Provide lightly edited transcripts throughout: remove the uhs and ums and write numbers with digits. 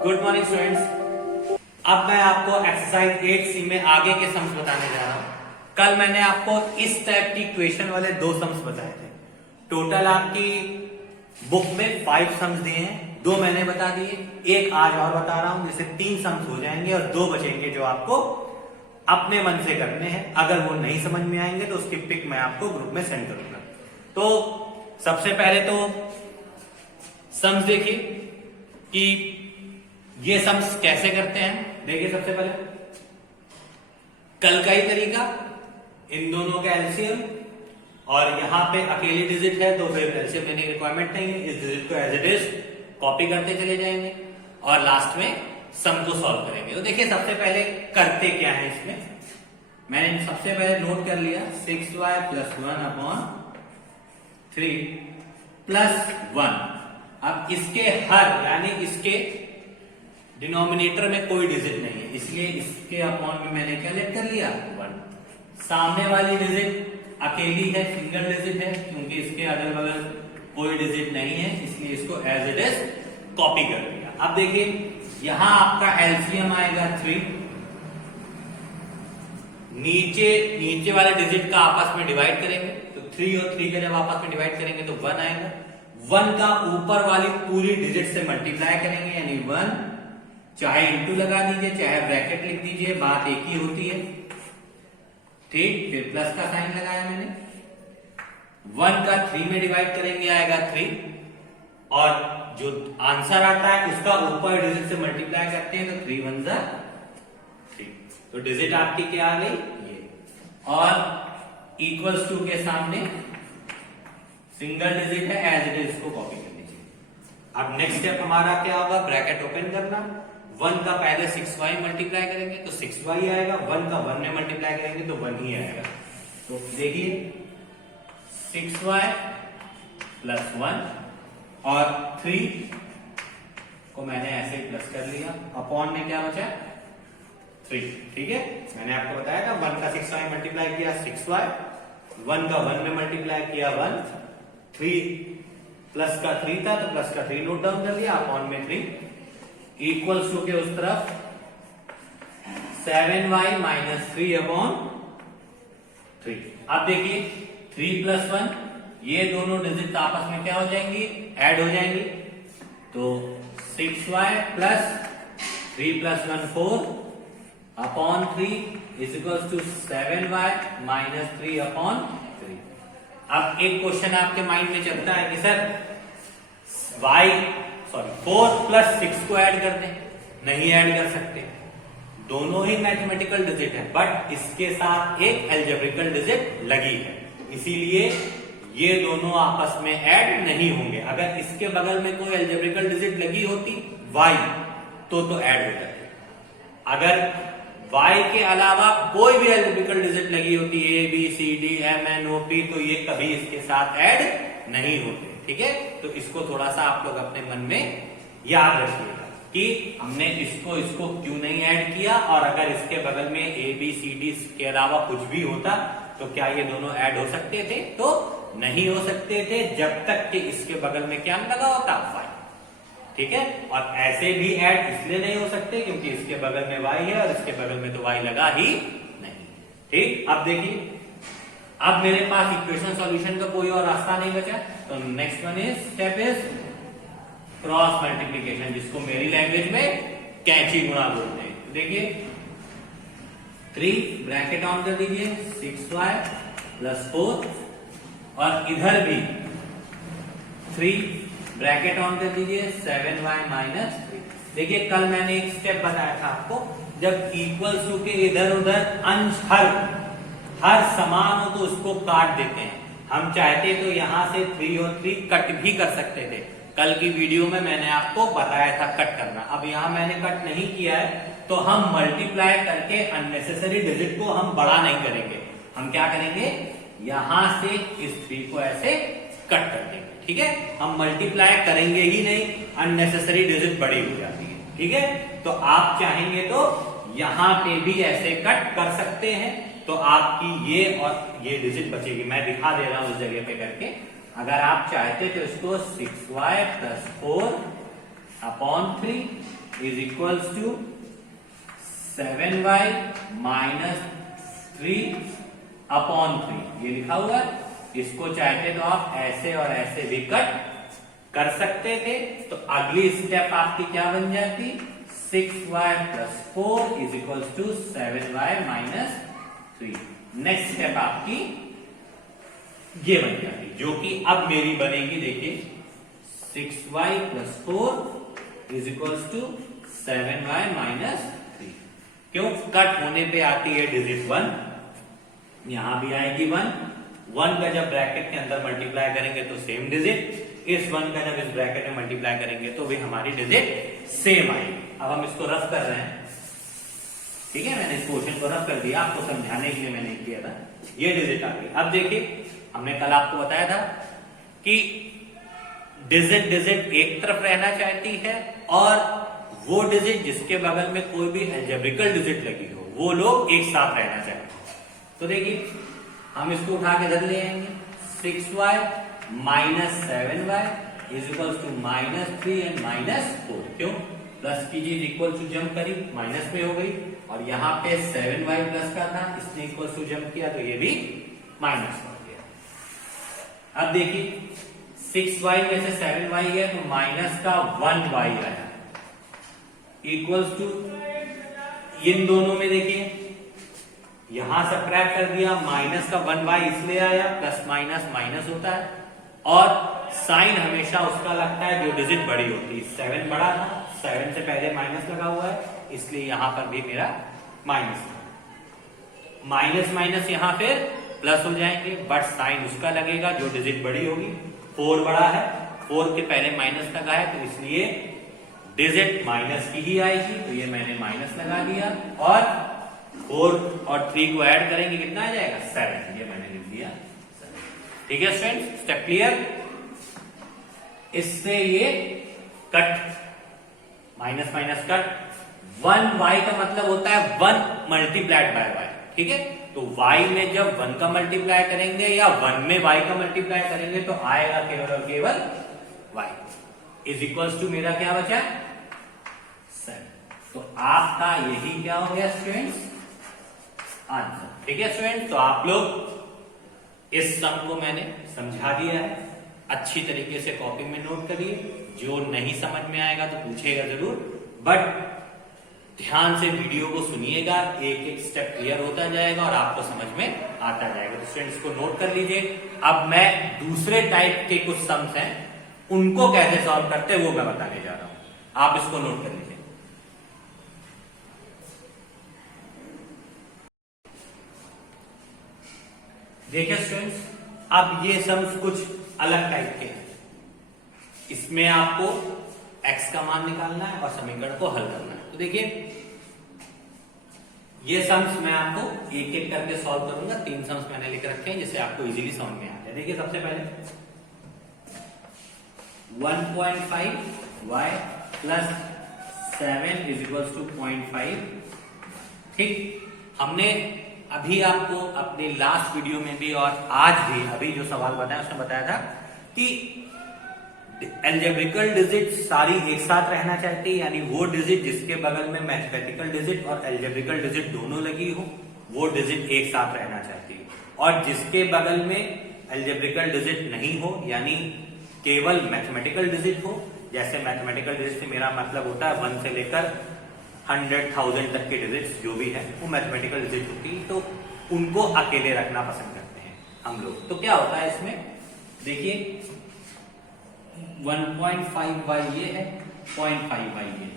Good morning students. अब मैं आपको एक्सरसाइज 8C में आगे के सम्स बताने जा रहा हूं। कल मैंने आपको इस टाइप की इक्वेशन वाले 2 सम्स बताए थे। टोटल आपकी बुक में 5 सम्स दिए हैं, 2 मैंने बता दिए, एक आज और बता रहा हूं, जिससे 3 सम्स हो जाएंगे और 2 बचेंगे जो आपको अपने मन से करने हैं। अगर वो नहीं समझ में आएंगे तो उसकी पिक मैं आपको ग्रुप में सेंड करूंगा। तो सबसे पहले तो सम्स देखिए कि ये सम्स कैसे करते हैं। देखिए सबसे पहले कल का ही तरीका, इन दोनों का एलसीएम, और यहां पे अकेली डिजिट है तो फिर एलसीएम लेने की रिक्वायरमेंट नहीं है, इस डिजिट को एज इट इज कॉपी करते चले जाएंगे और लास्ट में सम को सॉल्व करेंगे। तो देखिए सबसे पहले करते क्या है इसमें, मैंने सबसे पहले नोट कर लिया 6y + 1/3 + 1। अब इसके हर यानी इसके डिनोमिनेटर में कोई डिजिट नहीं है, इसलिए इसके अपॉन में मैंने क्या लेट कर लिया 1। सामने वाली डिजिट अकेली है, सिंगल डिजिट है, क्योंकि इसके अगल बगल कोई डिजिट नहीं है, इसलिए इसको एज इट इज कॉपी कर लिया। अब देखिए यहां आपका एलसीएम आएगा 3, नीचे वाले डिजिट का आपस में डिवाइड करेंगे तो 3 और 3 का जब आपस में डिवाइड करेंगे तो 1 आएगा। 1 का ऊपर वाली पूरी डिजिट से मल्टीप्लाई करेंगे यानी 1, चाहे इंटू लगा दीजिए चाहे ब्रैकेट लिख दीजिए, बात एक ही होती है। ठीक, फिर प्लस का साइन लगाया मैंने। 1 का 3 में डिवाइड करेंगे आएगा 3, और जो आंसर आता है उसका ऊपर डिजिट से मल्टीप्लाई करते हैं तो 3 1 जा 3। तो डिजिट आपकी क्या आ गई ये, और इक्वल्स टू के सामने सिंगल डिजिट है, एज इट इज इसको कॉपी कर लीजिए। अब नेक्स्ट स्टेप हमारा क्या होगा, ब्रैकेट ओपन करना। 1 का पहले 6y मल्टीप्लाई करेंगे तो 6y आएगा, 1 का 1 में मल्टीप्लाई करेंगे तो 1 ही आएगा। तो देखिए 6y + 1 और 3 को मैंने ऐसे ही प्लस कर लिया, अपॉन में क्या बचा 3। ठीक है, मैंने आपको बताया था 1 का 6y मल्टीप्लाई किया 6y, 1 का 1 में मल्टीप्लाई किया 1, 3 प्लस का 3 था तो प्लस का 3 नोट डाउन कर लिया, अपॉन में 3 इक्वल्स टू के उस तरफ 7y - 3/3। अब देखिए 3 + 1, ये दोनों डिजिट आपस में क्या हो जाएंगी, ऐड हो जाएंगी। तो 6y + 3 + 1 4/3 = 7y - 3/3। अब एक क्वेश्चन आपके माइंड में चलता है कि सर 4 + 6 को ऐड कर दें। नहीं ऐड कर सकते, दोनों ही मैथमेटिकल डिजिट है, बट इसके साथ एक अलजेब्रिकल डिजिट लगी है, इसीलिए ये दोनों आपस में ऐड नहीं होंगे। अगर इसके बगल में कोई अलजेब्रिकल डिजिट लगी होती y तो ऐड हो जाती। अगर y के अलावा कोई भी अलजेब्रिकल डिजिट लगी होती a b c d m n o p तो ये कभी इसके साथ ऐड नहीं होते। ठीक है, तो इसको थोड़ा सा आप लोग अपने मन में याद रखिएगा कि हमने इसको क्यों नहीं ऐड किया, और अगर इसके बगल में a b c d के अलावा कुछ भी होता तो क्या ये दोनों ऐड हो सकते थे? तो नहीं हो सकते थे, जब तक कि इसके बगल में क्या लगा होता y। ठीक है, और ऐसे भी ऐड इसलिए नहीं हो सकते क्योंकि इसके बगल में y है और इसके बगल में तो y लगा ही नहीं। ठीक, अब देखिए अब मेरे पास इक्वेशन सॉल्यूशन का कोई और रास्ता नहीं बचा, तो next one is step is cross multiplication, जिसको मेरी लैंग्वेज में कैंची गुणा बोलते हैं। तो देखिए 3 ब्रैकेट ऑन कर दीजिए 6y + 4, और इधर भी 3 ब्रैकेट ऑन कर दीजिए 7y - 3। देखिए कल मैंने एक स्टेप बताया था आपको, जब इक्वल्स टू के इधर उधर अंश हर समान हो तो उसको काट देते हैं। हम चाहते तो यहां से 3 और 3 कट भी कर सकते थे, कल की वीडियो में मैंने आपको बताया था कट करना। अब यहां मैंने कट नहीं किया है, तो हम मल्टीप्लाई करके अननेसेसरी डिजिट को हम बड़ा नहीं करेंगे। हम क्या करेंगे, यहां से इस 3 को ऐसे कट कर देंगे। ठीक है, हम मल्टीप्लाई करेंगे ही नहीं, अननेसेसरी डिजिट बड़ी हो जाती है। ठीक है, तो आप चाहेंगे तो यहां पे भी ऐसे कट कर सकते हैं, तो आपकी ये और ये डिजिट बचेगी। मैं दिखा दे रहा हूं उस जगह पे करके। अगर आप चाहते तो इसको 6y + 4/3 is equals to 7y minus 3 upon 3, ये लिखा हुआ है। इसको चाहते तो आप ऐसे और ऐसे भी कट कर सकते थे। तो अगली स्टेप आपकी क्या बन जाती, 6y plus 4 is equals to 7y minus 3। Next step आपकी ये बन जाती, जो कि अब मेरी बनेगी, देखिए 6y plus 4 is equals to 7y minus 3। क्यों, कट होने पे आती है डिजिट 1, यहां भी आएगी 1 का जब ब्रैकेट के अंदर मल्टीप्लाई करेंगे तो सेम डिजिट, इस 1 का जब इस ब्रैकेट में मल्टीप्लाई करेंगे तो भी हमारी डिजिट सेम आएगी। अब हम इसको रफ कर रहे हैं, ठीक है, मैंने इस क्वेश्चन को रफ कर दिया, आपको समझाने के लिए मैंने किया था। ये डिजिट आ गई। अब देखिए, हमने कल आपको बताया था कि डिजिट एक तरफ रहना चाहती है और वो डिजिट जिसके बगल में कोई भी अलजेब्रिकल डिजिट लगी हो वो लोग एक साथ रहना चाहते हैं। तो देखिए, हम इसको उठा के इधर ले आएंगे, 6y minus 7y is equal to minus 3 and minus 4। क्यों, प्लस की चीज इक्वल टू जंप करी, माइनस में हो गई, और यहाँ पे 7y प्लस का था, इसने इक्वल टू जंप किया तो ये भी माइनस हो गया। अब देखिए, 6y में से 7y है तो माइनस का 1y आया, इक्वल्स टू इन दोनों में देखिए, यहां सब्ट्रैक्ट कर दिया, माइनस का 1y इसलिए आया, प्लस माइनस माइनस होता है, और साइन हमेशा उसका लगता है जो डिजिट बड़ी होती है। 7 बड़ा था, 7 से पहले माइनस लगा हुआ है, इसलिए यहां पर भी मेरा माइनस, माइनस माइनस यहां फिर प्लस हो जाएंगे, बट साइन उसका लगेगा जो डिजिट बड़ी होगी। 4 बड़ा है, 4 के पहले माइनस लगा है, तो इसलिए डिजिट माइनस की ही आएगी, तो ये मैंने माइनस लगा दिया, और 4 और 3 को ऐड करेंगे कितना आ जाएगा, 7, ये मैंने लिख दिया 7। ठीक है स्टूडेंट्स, स्टेप क्लियर। इससे ये cut, minus minus cut, 1y का मतलब होता है 1 मल्टीप्लाइड बाय y, ठीक है। तो y में जब 1 का मल्टीप्लाई करेंगे या 1 में y का मल्टीप्लाई करेंगे तो आएगा केवल और केवल y इज इक्वल्स टू मेरा क्या बचा, 7। तो आपका यही क्या हो गया स्टूडेंट्स, आंसर। ठीक है स्टूडेंट्स, तो आप लोग इस सम को मैंने समझा दिया है, अच्छी तरीके से कॉपी में नोट करिए, जो नहीं समझ में आएगा तो पूछेगा जरूर, बट ध्यान से वीडियो को सुनिएगा, एक एक स्टेप क्लियर होता जाएगा और आपको समझ में आता जाएगा। तो स्टूडेंट्स को नोट कर लीजिए। अब मैं दूसरे टाइप के कुछ सम्स हैं, उनको कैसे सॉल्व करते हैं वो मैं बताने जा रहा हूं, आप इसको नोट कर लीजिए। देखिए स्टूडेंट्स, अब ये सम्स कुछ अलग टाइप के हैं, इसमें आपको x का मान निकालना है और समीकरण को हल करना है। तो देखिए, ये सम्स मैं आपको एक एक करके सॉल्व करूंगा। 3 सम्स मैंने लिख रखे हैं जिससे आपको इजीली समझ में आ जाए। देखिए, सबसे पहले 1.5y plus 7 is equals to 0.5। ठीक, हमने अभी आपको अपने लास्ट वीडियो में भी और आज भी अभी जो सवाल बताया उसमें बताया था कि अलजेब्रिकल डिजिट सारी एक साथ रहना चाहती है, यानी वो डिजिट जिसके बगल में मैथमेटिकल डिजिट और अलजेब्रिकल डिजिट दोनों लगी हो वो डिजिट एक साथ रहना चाहती है, और जिसके बगल में अलजेब्रिकल डिजिट नहीं हो यानी केवल मैथमेटिकल डिजिट हो, जैसे मैथमेटिकल डिजिट से मेरा मतलब होता है 1 से लेकर 100,000 तक के डिजिट्स जो भी है वो मैथमेटिकल डिजिट होती है, तो उनको अकेले रखना पसंद करते हैं हम लोग। तो क्या होता है इसमें, देखिए 1.5y ये है, 0.5y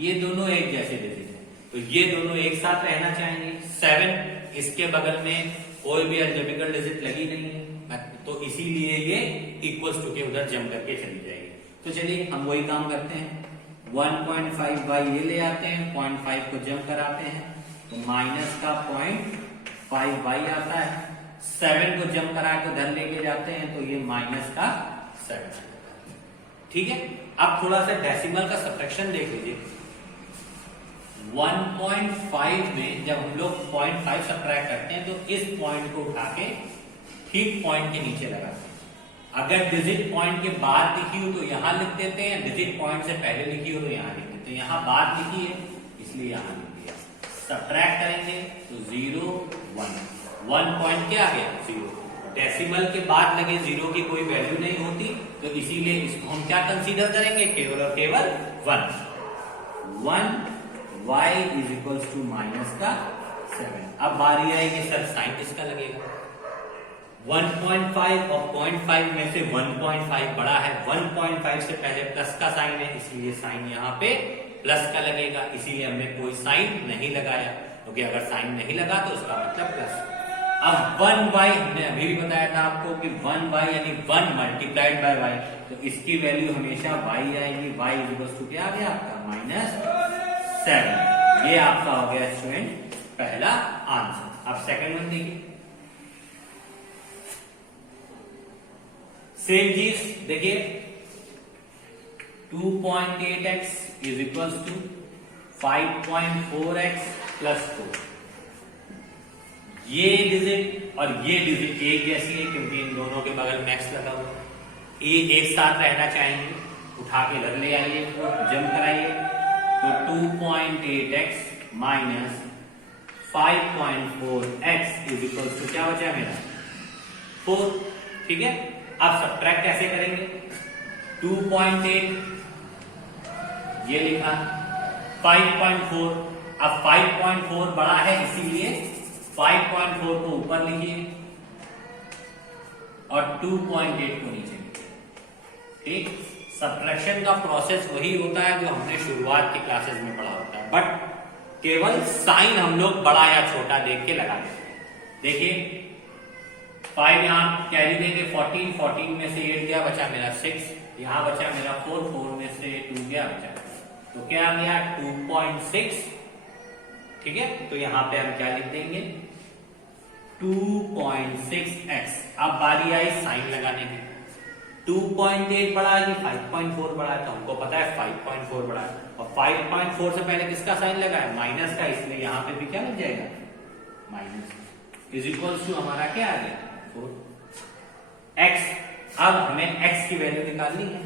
ये दोनों एक जैसे डिजिट है, तो ये दोनों एक साथ रहना चाहेंगे। 7 इसके बगल में कोई भी अलजेब्रिकल डिजिट लगी नहीं है, तो इसीलिए ये इक्वल्स टू के उधर जंप करके चली जाएगी। तो चलिए हम वही काम करते हैं, 1.5y ये ले आते हैं, 0.5 को जंप कराते हैं तो माइनस का 0.5y आता है, 7 को जंप करा के उधर लेके जाते हैं तो ये माइनस का 7। ठीक है, अब थोड़ा सा डेसिमल का सब्ट्रैक्शन देख लीजिए। 1.5 में जब हम लोग 0.5 सब्ट्रैक्ट करते हैं तो इस पॉइंट को उठा के ठीक पॉइंट के नीचे लगाते हैं, अगर डिजिट पॉइंट के बाद लिखी हो तो यहां लिख देते हैं, डिजिट पॉइंट से पहले लिखी हो तो यहां लिख देते हैं। यहां बाद लिखी है इसलिए यहां लिख दिया। सब्ट्रैक्ट करेंगे तो 0 1, 1 पॉइंट क्या आ गया 0। डेसिमल के बाद लगे 0 की कोई वैल्यू नहीं होती, तो इसीलिए इसको हम क्या कंसीडर करेंगे, केवल और केवल 1 y इज इक्वल्स टू -7। अब बारी आएगी सर साइन किसका लगेगा। 1.5 और 0.5 में से 1.5 बड़ा है, 1.5 से पहले प्लस का साइन है इसलिए साइन यहाँ पे प्लस का लगेगा, इसीलिए हमने कोई साइन नहीं लगाया, क्योंकि अगर साइन नहीं लगा तो उसका मतलब प्लस। अब 1y हमने अभी भी बताया था आपको कि 1y यानी 1 मल्टीप्लाइड बाय y, तो इसकी वैल्यू हमेशा y आएगी। y इज इक्वल टू क्या आ गया आपका -7। ये आपका हो गया स्टूडेंट पहला आंसर। अब सेकंड वन देखिए, सेम चीज देखिए 2.8x is equal to 5.4x plus 4। ये डिजिट और ये डिजिट एक जैसी है क्योंकि इन दोनों के बगल में x लगा हुआ, ये एक साथ रहना चाहेंगे, उठा के इधर ले आइए, जम कराइए, तो 2.8x minus 5.4x is equal to क्या बचा मेरा 4। ठीक है, अब सब्ट्रैक्ट कैसे करेंगे, 2.8 ये लिखा, 5.4, अब 5.4 बड़ा है इसीलिए 5.4 को ऊपर लिखिए और 2.8 को नीचे लिखिए। ठीक, सब्ट्रैक्शन का प्रोसेस वही होता है जो हमने शुरुआत की क्लासेस में पढ़ा होता है, बट केवल साइन हम लोग बड़ा या छोटा देख के लगा देते हैं। देखिए 5 यहां कैरी देंगे 14, 14 में से 8 गया, बचा मेरा 6, यहां बचा मेरा 4, 4 में से 2 गया, बचा तो क्या आ गया 2.6। ठीक है, तो यहां पे हम क्या लिख देंगे 2.6x। अब बारी आई साइन लगाने की, 2.8 बड़ा है कि 5.4 बड़ा है, तो हमको पता है 5.4 बड़ा है, और 5.4 से पहले किसका साइन लगा है माइनस का, इसलिए यहां पे भी क्या लग जाएगा माइनस इज इक्वल टू हमारा क्या आ गया 4x। अब हमें x की वैल्यू निकालनी है,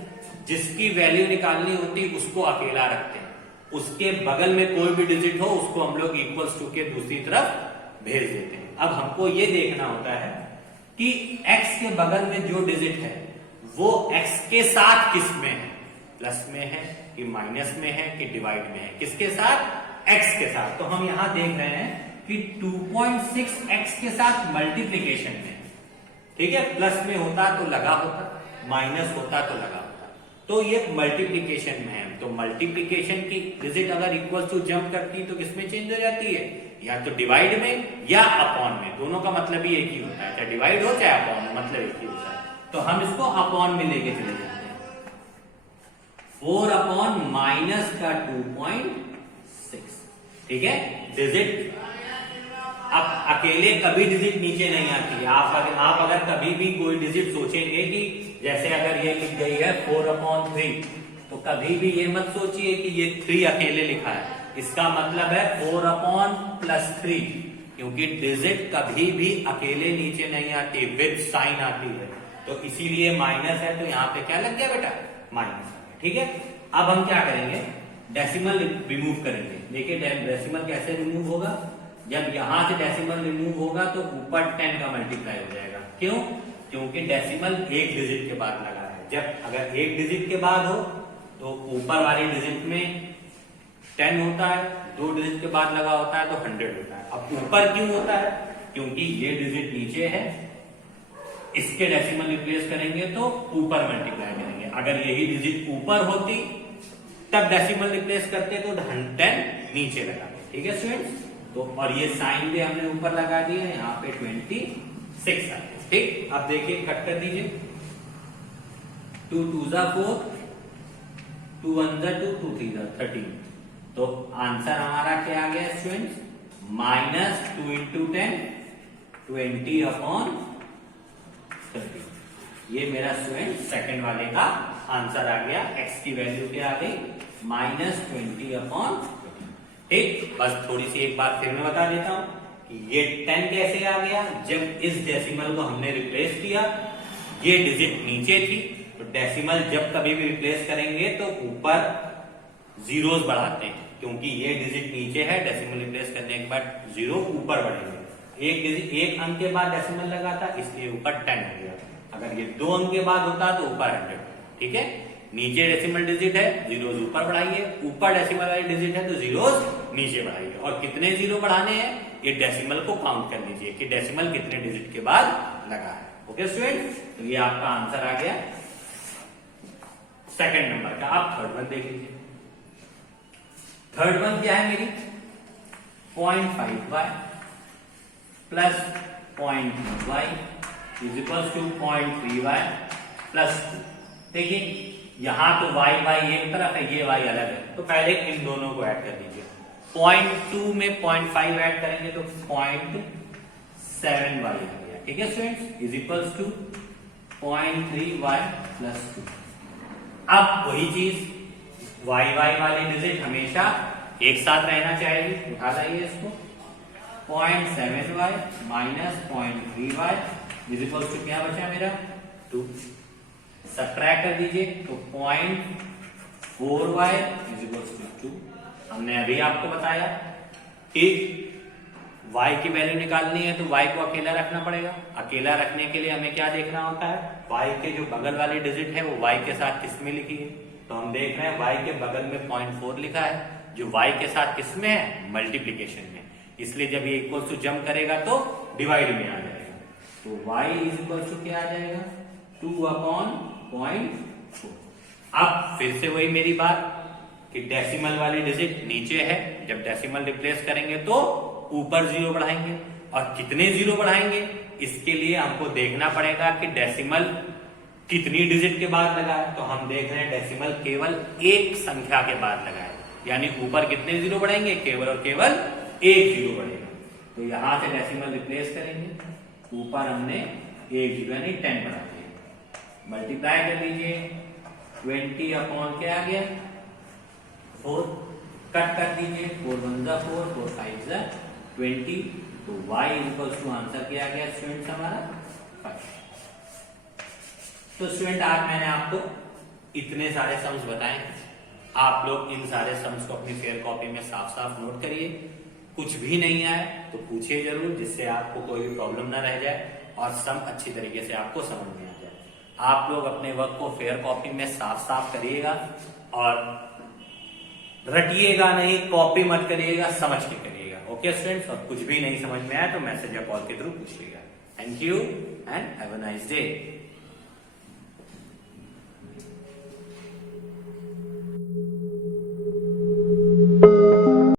जिसकी वैल्यू निकालनी होती उसको अकेला रखते हैं, उसके बगल में कोई भी डिजिट हो उसको हम लोग इक्वल्स टू के दूसरी तरफ भेज देते हैं। अब हमको ये देखना होता है कि x के बगल में जो डिजिट है वो x के साथ किस में है, प्लस में है कि माइनस में है कि डिवाइड में है, किसके साथ x के साथ। तो हम यहां देख रहे हैं कि 2.6x के साथ मल्टीप्लीकेशन में, ठीक है, प्लस में होता तो लगा होता, माइनस होता तो लगा होता, तो ये मल्टीप्लीकेशन में है। तो मल्टीप्लीकेशन की डिजिट अगर इक्वल टू जंप करती है तो किसमें चेंज हो जाती है, या तो डिवाइड में या अपॉन में, दोनों का मतलब ही एक ही होता है, चाहे डिवाइड हो चाहे अपॉन हो, मतलब एक ही होता है। तो हम इसको अपॉन में लेके चले जाते हैं, 4 अपॉन माइनस का 2.6। ठीक है, डिजिट अब अकेले कभी डिजिट नीचे नहीं आती है। आप अगर कभी भी कोई डिजिट सोचेंगे कि जैसे अगर ये लिख गई है 4/3, तो कभी भी ये मत सोचिए कि ये 3 अकेले लिखा है, इसका मतलब है 4/+3, क्योंकि डिजिट कभी भी अकेले नीचे नहीं आती, विद साइन आती है, तो इसीलिए माइनस है, तो यहाँ पे क्या लग गया बेटा माइनस। ठीक है, अब हम क्या करेंगे, डेसिमल रिमूव करेंगे। देखिए डेसिमल कैसे रिमूव होगा, जब यहां से डेसिमल रिमूव होगा तो ऊपर 10 का मल्टीप्लाई हो जाएगा। क्यों, क्योंकि डेसिमल एक डिजिट के बाद लगा है, जब अगर एक डिजिट के बाद हो तो ऊपर वाली डिजिट में 10 होता है, 2 डिजिट के बाद लगा होता है तो 100 होता है। अब ऊपर क्यों होता है, क्योंकि ये डिजिट नीचे है, इसके डेसिमल रिप्लेस करेंगे तो ऊपर मल्टीप्लाई करेंगे। अगर यही डिजिट ऊपर होती तब डेसिमल रिप्लेस करते तो 10 नीचे लगा। ठीक है स्टूडेंट्स, तो और ये साइन भी हमने ऊपर लगा दिया, यहाँ पे 26 आ गया। ठीक, अब देखिए कट कर दीजिए, 2 2 4, 2 1 2, 2 3 13, तो आंसर हमारा क्या आ गया स्टूडेंट्स, -2 × 10, 20/30। ये मेरा स्टूडेंट सेकंड वाले का आंसर आ गया। x की वैल्यू क्या आ गई -20/30। ठीक, बस थोड़ी सी एक बात फिर मैं बता देता हूं कि ये 10 कैसे आ गया, जब इस डेसिमल को हमने रिप्लेस किया, ये डिजिट नीचे थी, तो डेसिमल जब कभी भी रिप्लेस करेंगे तो ऊपर जीरोस बढ़ाते हैं, क्योंकि ये डिजिट नीचे है, डेसिमल रिप्लेस करने के बाद जीरो ऊपर बढ़ेंगे। एक अंक के बाद डेसिमल लगा था, इसलिए ऊपर 10 हो गया। अगर ये 2 अंक के बाद होता तो ऊपर 100। ठीक है, नीचे डेसिमल डिजिट है, जीरोस ऊपर बढ़ाइए, ऊपर डेसिमल वाली डिजिट है तो जीरोस नीचे बढ़ाइए। और कितने जीरो बढ़ाने हैं, ये डेसिमल को काउंट कर लीजिए कि डेसिमल कितने डिजिट के बाद लगा है। ओके स्टूडेंट, तो ये आपका आंसर आ गया सेकंड नंबर का। आप थर्ड वन देख लीजिए। थर्ड वन क्या है मेरी, 0.5y plus 0.2y is equal to 0.3y plus 2। देखिए यहां तो y एक तरफ है, ये y अलग है, तो पहले इन दोनों को ऐड कर दीजिए। 0.2 में 0.5 ऐड करेंगे तो 0.7y आ गया। ठीक है students, is equal to 0.3y plus 2। अब वही चीज y वाली डिजिट हमेशा एक साथ रहना चाहिए, उठा लाइए इसको। 0.7y minus 0.3y is equal to क्या बचा मेरा 2। सब्ट्रैक्ट कर दीजिए तो 0.4y इज इक्वल टू 2। हमने अभी आपको बताया कि y की वैल्यू निकालनी है तो y को अकेला रखना पड़ेगा। अकेला रखने के लिए हमें क्या देखना होता है, y के जो बगल वाली डिजिट है वो y के साथ किस में लिखी है, तो हम देख रहे हैं y के बगल में 0.4 लिखा है, जो y के साथ किस में है, मल्टीप्लीकेशन में। इसलिए जब ये इक्वल टू जंप करेगा तो डिवाइड में आ जाएगा, तो y इज इक्वल टू क्या आ जाएगा 2/0.4। अब फिर से वही मेरी बात कि डेसिमल वाली डिजिट नीचे है, जब डेसिमल रिप्लेस करेंगे तो ऊपर जीरो बढ़ाएंगे, और कितने जीरो बढ़ाएंगे इसके लिए हमको देखना पड़ेगा कि डेसिमल कितनी डिजिट के बाद लगा है। तो हम देख रहे हैं डेसिमल केवल एक संख्या के बाद लगा है, यानी ऊपर कितने जीरो बढ़ेंगे, केवल और केवल एक जीरो बढ़ेगा। तो यहां से डेसिमल रिप्लेस करेंगे, ऊपर हमने एक जीरो यानी 10 बढ़ा दिया, मल्टीप्लाई कर लीजिए 20 अपॉन क्या आ गया 4, कट कर दीजिए 4 1 जा 4, 4 5 जा 20, तो y इक्वल्स टू आंसर क्या आ गया स्टूडेंट्स हमारा 5। तो स्टूडेंट आज मैंने आपको इतने सारे सम्स बताए, आप लोग इन सारे सम्स को अपनी फेयर कॉपी में साफ साफ नोट करिए। कुछ भी नहीं आए तो पूछिए जरूर, जिससे आपको कोई भी प्रॉब्लम ना रह जाए और सम अच्छी तरीके से आपको समझ में आ जाए। आप लोग अपने वर्क को फेयर कॉपी में साफ साफ करिएगा और रटिएगा नहीं, कॉपी मत करिएगा, समझ के करिएगा। ओके स्टूडेंट्स, और कुछ भी नहीं समझ में आया तो मैसेज या कॉल के थ्रू पूछिएगा। Thank you and have a nice day.